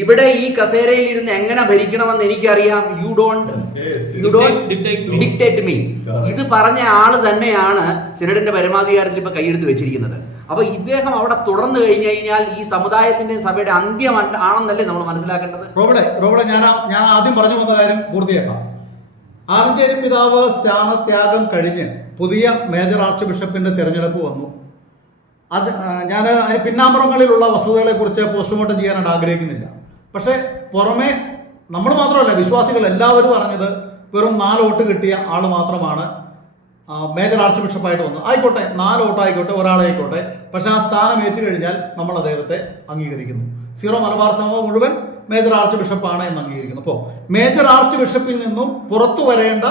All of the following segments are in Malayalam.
ഇവിടെ ഈ കസേരയിൽ ഇരുന്ന് എങ്ങനെ ഭരിക്കണമെന്ന് എനിക്കറിയാം. You don't you don't Dictate dictate me ഇത് പറഞ്ഞ ആൾ തന്നെയാണ് സിനഡിന്റെ പരമാധികാരത്തിൽ ഇപ്പൊ കൈയെടുത്ത് വെച്ചിരിക്കുന്നത്. അപ്പൊ ഇദ്ദേഹം അവിടെ തുടർന്നു കഴിഞ്ഞു കഴിഞ്ഞാൽ ഈ സമുദായത്തിന്റെ സഭയുടെ അന്ത്യം ആണെന്നല്ലേ നമ്മൾ മനസ്സിലാക്കേണ്ടത്? റോബിളെ റോബിളെ ഞാൻ ഞാൻ ആദ്യം പറഞ്ഞു വന്ന കാര്യം പൂർത്തിയാക്കാം. ആലഞ്ചേരി പിതാവ് സ്ഥാനത്യാഗം കഴിഞ്ഞ് പുതിയ മേജർ ആർച്ച് ബിഷപ്പിന്റെ തിരഞ്ഞെടുപ്പ് വന്നു. അത് ഞാൻ അതിന് പിന്നാമ്പുറങ്ങളിലുള്ള വസ്തുതകളെ കുറിച്ച് പോസ്റ്റ്മോർട്ടം ചെയ്യാനായിട്ട് ആഗ്രഹിക്കുന്നില്ല. പക്ഷേ പുറമെ നമ്മൾ മാത്രമല്ല വിശ്വാസികൾ എല്ലാവരും പറഞ്ഞത് വെറും നാല് വോട്ട് കിട്ടിയ ആൾ മാത്രമാണ് മേജർ ആർച്ച് ബിഷപ്പായിട്ട് വന്നത്. ആയിക്കോട്ടെ നാല് വോട്ടായിക്കോട്ടെ ഒരാളായിക്കോട്ടെ പക്ഷെ ആ സ്ഥാനം ഏറ്റു കഴിഞ്ഞാൽ നമ്മൾ അദ്ദേഹത്തെ അംഗീകരിക്കുന്നു. സീറോ മലബാർ സഭ മുഴുവൻ മേജർ ആർച്ച് ബിഷപ്പാണ് എന്ന് അംഗീകരിക്കുന്നു. അപ്പോൾ മേജർ ആർച്ച് ബിഷപ്പിൽ നിന്നും പുറത്തു വരേണ്ട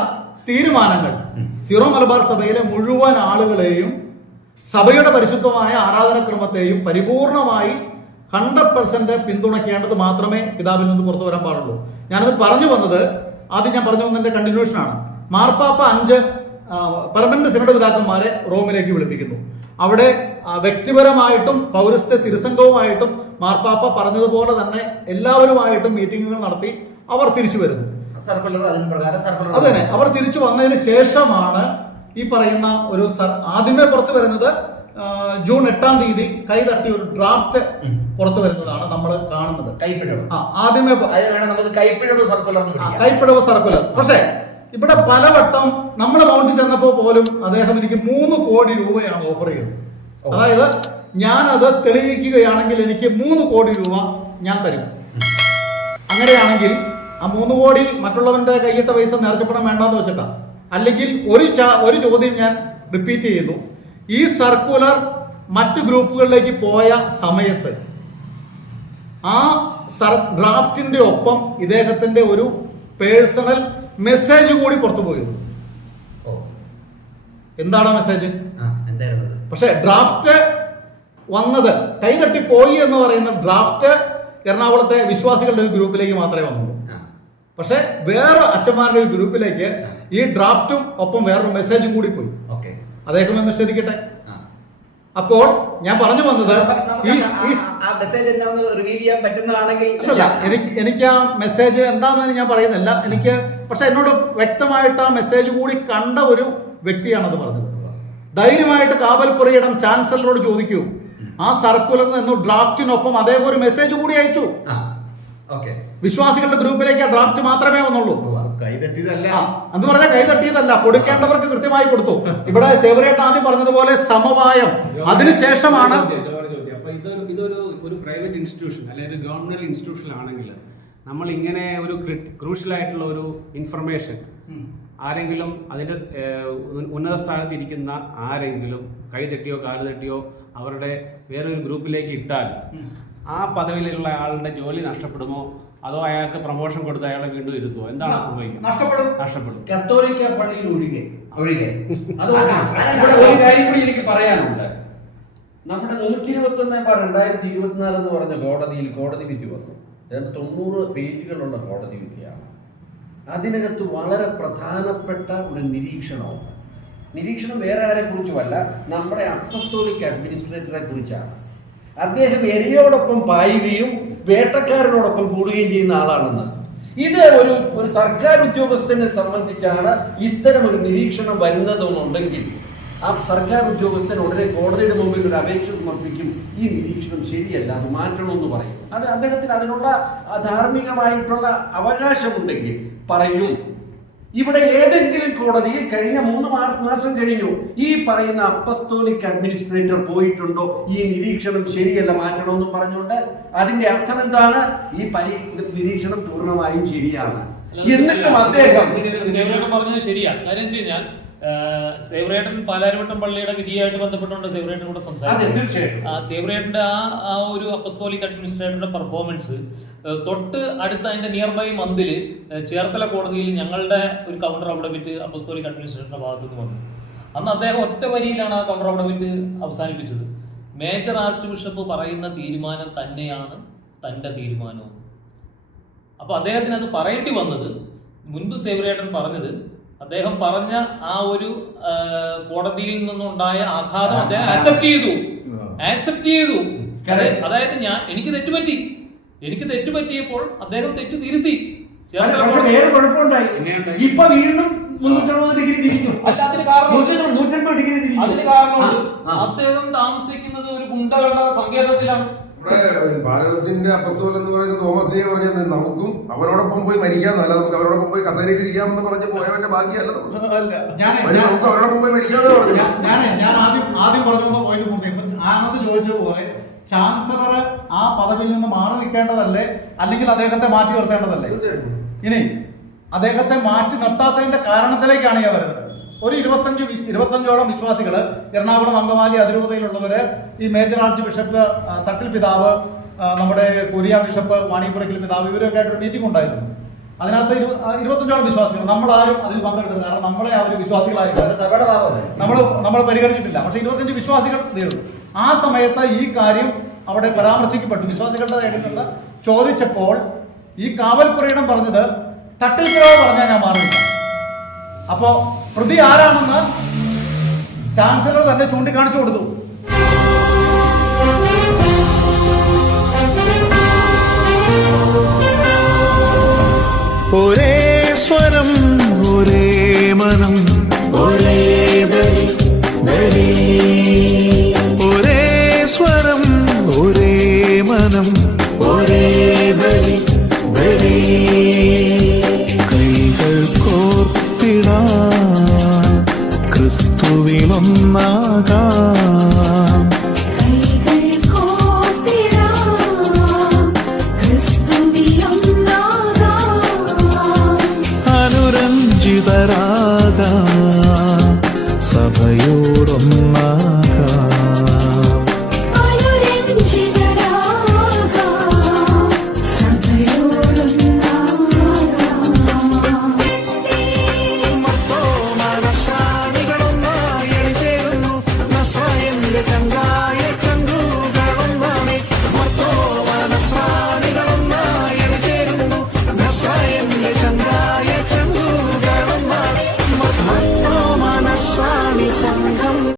തീരുമാനങ്ങൾ സീറോ മലബാർ സഭയിലെ മുഴുവൻ ആളുകളെയും സഭയുടെ പരിശുദ്ധമായ ആരാധനക്രമത്തെയും പരിപൂർണമായി ഹൺഡ്രഡ് പെർസെന്റ് പിന്തുണയ്ക്കേണ്ടത് മാത്രമേ പിതാവിൽ നിന്ന് പുറത്തു വരാൻ പാടുള്ളൂ. ഞാനത് പറഞ്ഞു വന്നത് ആദ്യം ഞാൻ പറഞ്ഞു വന്നതിന്റെ കണ്ടിന്യൂഷൻ ആണ്. മാർപ്പാപ്പ അഞ്ച് പെർമനന്റ് സിനഡ് പിതാക്കന്മാരെ റോമിലേക്ക് വിളിപ്പിക്കുന്നു. അവിടെ വ്യക്തിപരമായിട്ടും പൗരസ്ത്യ തിരുസംഘവുമായിട്ടും മാർപ്പാപ്പ പറഞ്ഞതുപോലെ തന്നെ എല്ലാവരുമായിട്ടും മീറ്റിങ്ങുകൾ നടത്തി അവർ തിരിച്ചു വരുന്നു. അത് തന്നെ അവർ തിരിച്ചു വന്നതിന് ശേഷമാണ് ഈ പറയുന്ന ഒരു ആദ്യമേ പുറത്തു വരുന്നത് ജൂൺ എട്ടാം തീയതി കൈ തട്ടി ഒരു ഡ്രാഫ്റ്റ് പുറത്തു വരുന്നതാണ് നമ്മൾ കാണുന്നത്. കൈപ്പിഴവ്. ആ ആദ്യമേ നമുക്ക് കൈപ്പിഴവ് സർക്കുലർ കൈപ്പിഴവ് സർക്കുലർ പക്ഷേ ഇവിടെ പലവട്ടം നമ്മൾ മൗണ്ടിൽ ചെന്നപ്പോൾ പോലും അദ്ദേഹം എനിക്ക് മൂന്ന് കോടി രൂപയാണ് ഓഫർ ചെയ്തത്. അതായത് ഞാനത് തെളിയിക്കുകയാണെങ്കിൽ എനിക്ക് മൂന്ന് കോടി രൂപ ഞാൻ തരും. അങ്ങനെയാണെങ്കിൽ ആ മൂന്ന് കോടി മറ്റുള്ളവന്റെ കൈയിട്ട പൈസ നേർക്കപ്പെടാൻ വേണ്ടാന്ന് വെച്ചിട്ടാ. അല്ലെങ്കിൽ ഒരു ഒരു ചോദ്യം ഞാൻ റിപ്പീറ്റ് ചെയ്യുന്നു. ഈ സർക്കുലർ മറ്റു ഗ്രൂപ്പുകളിലേക്ക് പോയ സമയത്ത് ആ സർ ഡ്രാഫ്റ്റിന്റെ ഒപ്പം ഇദ്ദേഹത്തിന്റെ ഒരു പേഴ്സണൽ മെസ്സേജ് കൂടി പുറത്തു പോയിരുന്നു. എന്താണ് മെസ്സേജ്? പക്ഷെ ഡ്രാഫ്റ്റ് വന്നത് കൈതട്ടി പോയി എന്ന് പറയുന്ന ഡ്രാഫ്റ്റ് എറണാകുളത്തെ വിശ്വാസികളുടെ ഒരു ഗ്രൂപ്പിലേക്ക് മാത്രമേ വന്നുള്ളൂ. പക്ഷെ വേറെ അച്ഛന്മാരുടെ ഒരു ഗ്രൂപ്പിലേക്ക് ഈ ഡ്രാഫ്റ്റും ഒപ്പം വേറൊരു മെസ്സേജും കൂടി പോയി. ഓക്കെ. അദ്ദേഹം നിഷേധിക്കട്ടെ ശ്രദ്ധിക്കട്ടെ. അപ്പോൾ ഞാൻ പറഞ്ഞു വന്നത് ഈ മെസ്സേജ് എന്താണെന്ന് റിവീൽ ചെയ്യാൻ പറ്റുന്നതാണെങ്കിൽ എനിക്ക് എനിക്ക് ആ മെസ്സേജ് എന്താണെന്ന് ഞാൻ പറയുന്നില്ല. എനിക്ക് പക്ഷെ എന്നോട് വ്യക്തമായിട്ട് ആ മെസ്സേജ് കൂടി കണ്ട ഒരു വ്യക്തിയാണത് പറഞ്ഞത്. ധൈര്യമായിട്ട് കാവൽപുരയിടം ചാൻസലറോട് ചോദിക്കൂ. ആ സർക്കുലറിൽ നിന്ന് ഡ്രാഫ്റ്റിനൊപ്പം അതേപോലെ ഒരു മെസ്സേജ് കൂടി അയച്ചു. വിശ്വാസികളുടെ ഗ്രൂപ്പിലേക്ക് ആ ഡ്രാഫ്റ്റ് മാത്രമേ വന്നുള്ളൂ. കൈതട്ടിയതല്ല. എന്ന് പറഞ്ഞാൽ കൈതട്ടിയതല്ല കൊടുക്കേണ്ടവർക്ക് കൃത്യമായി കൊടുത്തു. ഇവിടെ സേവരേട്ട് ആദ്യം പറഞ്ഞതുപോലെ സമവായം. അതിനുശേഷമാണ് ഇതൊരു ഒരു പ്രൈവറ്റ് ഇൻസ്റ്റിറ്റ്യൂഷൻ അല്ലെങ്കിൽ ഒരു ഗവൺമെന്റ് ഇൻസ്റ്റിറ്റ്യൂഷൻ ആണെങ്കിൽ നമ്മൾ ഇങ്ങനെ ഒരു ക്രൂഷ്യൽ ആയിട്ടുള്ള ഒരു ഇൻഫർമേഷൻ ആരെങ്കിലും അതിന്റെ ഉന്നത സ്ഥാനത്ത് ഇരിക്കുന്ന ആരെങ്കിലും കൈ തട്ടിയോ കാൽ തട്ടിയോ അവരുടെ വേറൊരു ഗ്രൂപ്പിലേക്ക് ഇട്ടാൽ ആ പദവിയിലുള്ള ആളുടെ ജോലി നഷ്ടപ്പെടുമോ? അതോ അയാൾക്ക് പ്രമോഷൻ കൊടുത്ത് അയാളെ വീണ്ടും ഇരുത്തുമോ എന്താണ് സംഭവിക്കുക? നഷ്ടപ്പെടും. നഷ്ടപ്പെടും. കത്തോലിക്ക പള്ളിയിൽ ഒഴികെ ഒഴികെ. അത് ഒരു കാര്യം കൂടി എനിക്ക് പറയാനുണ്ട്. നമ്മുടെ നൂറ്റി ഇരുപത്തി ഒന്ന് രണ്ടായിരത്തി ഇരുപത്തിനാല് എന്ന് പറഞ്ഞ കോടതിയിൽ കോടതി വിധി വന്നു. ഏതാണ്ട് തൊണ്ണൂറ് പേജുകളുള്ള കോടതി വിധിയാണ്. അതിനകത്ത് വളരെ പ്രധാനപ്പെട്ട ഒരു നിരീക്ഷണമുണ്ട്. നിരീക്ഷണം വേറെ ആരെ കുറിച്ചുമല്ല നമ്മുടെ അപ്പസ്തോലിക് അഡ്മിനിസ്ട്രേറ്ററെ കുറിച്ചാണ്. അദ്ദേഹം എരയോടൊപ്പം പായുകയും വേട്ടക്കാരനോടൊപ്പം കൂടുകയും ചെയ്യുന്ന ആളാണെന്ന്. ഇത് ഒരു ഒരു സർക്കാർ ഉദ്യോഗസ്ഥനെ സംബന്ധിച്ചാണ് ഇത്തരം ഒരു നിരീക്ഷണം വരുന്നതെന്നുണ്ടെങ്കിൽ ആ സർക്കാർ ഉദ്യോഗസ്ഥൻ ഉടനെ കോടതിയുടെ മുമ്പിൽ ഒരു അപേക്ഷ സമർപ്പിക്കും. ഈ നിരീക്ഷണം ശരിയല്ല അത് മാറ്റണമെന്ന് പറയും. അത് അദ്ദേഹത്തിന് അതിനുള്ള ധാർമ്മികമായിട്ടുള്ള അവകാശമുണ്ടെങ്കിൽ പറയും. ഇവിടെ ഏതെങ്കിലും കോടതിയിൽ കഴിഞ്ഞ മൂന്ന് മാസം കഴിഞ്ഞു ഈ പറയുന്ന അപ്പസ്തോലിക് അഡ്മിനിസ്ട്രേറ്റർ പോയിട്ടുണ്ടോ? ഈ നിരീക്ഷണം ശരിയല്ല മാറ്റണമെന്നും പറഞ്ഞുകൊണ്ട് അതിന്റെ അർത്ഥം എന്താണ്? ഈ പരി നിരീക്ഷണം പൂർണമായും ശരിയാണ്. എന്നിട്ടും അദ്ദേഹം പറഞ്ഞത് ശരിയാണ്. കാര്യം വെച്ച് കഴിഞ്ഞാൽ സേവരേട്ടൻ പാലാരിവട്ടം പള്ളിയുടെ വിധിയായിട്ട് ബന്ധപ്പെട്ടുകൊണ്ട് സേവറേട്ടൻ കൂടെ സംസാരിക്കും. സേവറേട്ടന്റെ ആ ആ ഒരു അപ്പസ്തോലിക് അഡ്മിനിസ്ട്രേറ്ററുടെ പെർഫോമൻസ് തൊട്ട് അടുത്ത അതിന്റെ നിയർ ബൈ മന്തിൽ ചേർത്തല കോടതിയിൽ ഞങ്ങളുടെ ഒരു കൗണ്ടർ അവിടെ വിറ്റ് അപ്പസ്തോലിക് അഡ്മിനിസ്ട്രേറ്ററിന്റെ ഭാഗത്തു നിന്ന് വന്നു. അന്ന് അദ്ദേഹം ഒറ്റ വരിയിലാണ് ആ കൗണ്ടർ അവിടെ വിറ്റ് അവസാനിപ്പിച്ചത്. മേജർ ആർച്ച് ബിഷപ്പ് പറയുന്ന തീരുമാനം തന്നെയാണ് തന്റെ തീരുമാനവും. അപ്പൊ അദ്ദേഹത്തിന് അത് പറയേണ്ടി വന്നത് മുൻപ് സേവരേട്ടൻ പറഞ്ഞത് അദ്ദേഹം പറഞ്ഞ ആ ഒരു കോടതിയിൽ നിന്നുണ്ടായ ആഘാതം അദ്ദേഹം ആക്സെപ്റ്റ് ചെയ്തു. ആക്സെപ്റ്റ് ചെയ്തു. അതായത് അതായത് ഞാൻ എനിക്ക് തെറ്റുപറ്റി. എനിക്ക് തെറ്റുപറ്റിയപ്പോൾ അദ്ദേഹം തെറ്റ് തിരുത്തി. ഇപ്പൊ വീണ്ടും അതിന് കാരണം. അദ്ദേഹം താമസിക്കുന്നത് ഒരു ഗുണ്ടകളുടെ സങ്കേതത്തിലാണ്. ഇവിടെ ഭാരതത്തിന്റെ അപ്പസ്തോൽ എന്ന് പറയുന്നത് തോമസ് ജെ പറഞ്ഞത് നമുക്കും അവനോടൊപ്പം പോയി മരിക്കാന്നല്ല നമുക്ക് അവരോടൊപ്പം പോയി കസേരയിൽ ഇരിക്കാമെന്ന് പറഞ്ഞ് പോയവന്റെ ബാക്കിയല്ല നമുക്ക്. അവരോടൊപ്പം പോയി മരിക്കാന്ന് പറഞ്ഞു. ഞാൻ ഞാൻ ആദ്യം ആദ്യം പറഞ്ഞു പോയിന്റ് ആനന്ദ് ചോദിച്ചതുപോലെ ചാൻസലർ ആ പദവിയിൽ നിന്ന് മാറി നിൽക്കേണ്ടതല്ലേ? അല്ലെങ്കിൽ അദ്ദേഹത്തെ മാറ്റി നിർത്തേണ്ടതല്ലേ? ഇനി അദ്ദേഹത്തെ മാറ്റി നിർത്താത്തതിന്റെ കാരണത്തിലേക്കാണ് ഞാൻ വരുന്നത്. ഒരു ഇരുപത്തഞ്ച് ഇരുപത്തഞ്ചോളം വിശ്വാസികൾ എറണാകുളം അങ്കമാലി അതിരൂപതയിലുള്ളവര് ഈ മേജർ ആർച്ച് ബിഷപ്പ് തട്ടിൽ പിതാവ് നമ്മുടെ കൊരിയ ബിഷപ്പ് വാണിപുരക്കിൽ പിതാവ് ഇവരൊക്കെ ആയിട്ട് ഒരു മീറ്റിംഗ് ഉണ്ടായിരുന്നു. അതിനകത്ത് ഇരുപത്തഞ്ചോളം വിശ്വാസികൾ നമ്മളാരും അതിൽ പങ്കെടുത്തില്ല കാരണം നമ്മളെ അവർ വിശ്വാസികളായിട്ട് നമ്മൾ നമ്മൾ പരിഗണിച്ചിട്ടില്ല. പക്ഷെ ഇരുപത്തഞ്ച് വിശ്വാസികൾ തീർന്നു ആ സമയത്ത് ഈ കാര്യം അവിടെ പരാമർശിക്കപ്പെട്ടു. വിശ്വാസികളുടെ ഇടയിൽ നിന്ന് ചോദിച്ചപ്പോൾ ഈ കാവൽ പുരയിടം പറഞ്ഞത് തട്ടിൽ പിതാവ് പറഞ്ഞാൽ ഞാൻ മാറില്ല. അപ്പോ പ്രതി ആരാണെന്ന് ചാൻസലർ തന്നെ ചൂണ്ടിക്കാണിച്ചു കൊടുത്തു. ഒരേ സ്വരം ഒരേ മനം. ഒരേ ബലി ബലി. ഒരേ സ്വരം ഒരേ മനം. ഒരേ ബലി ബലി.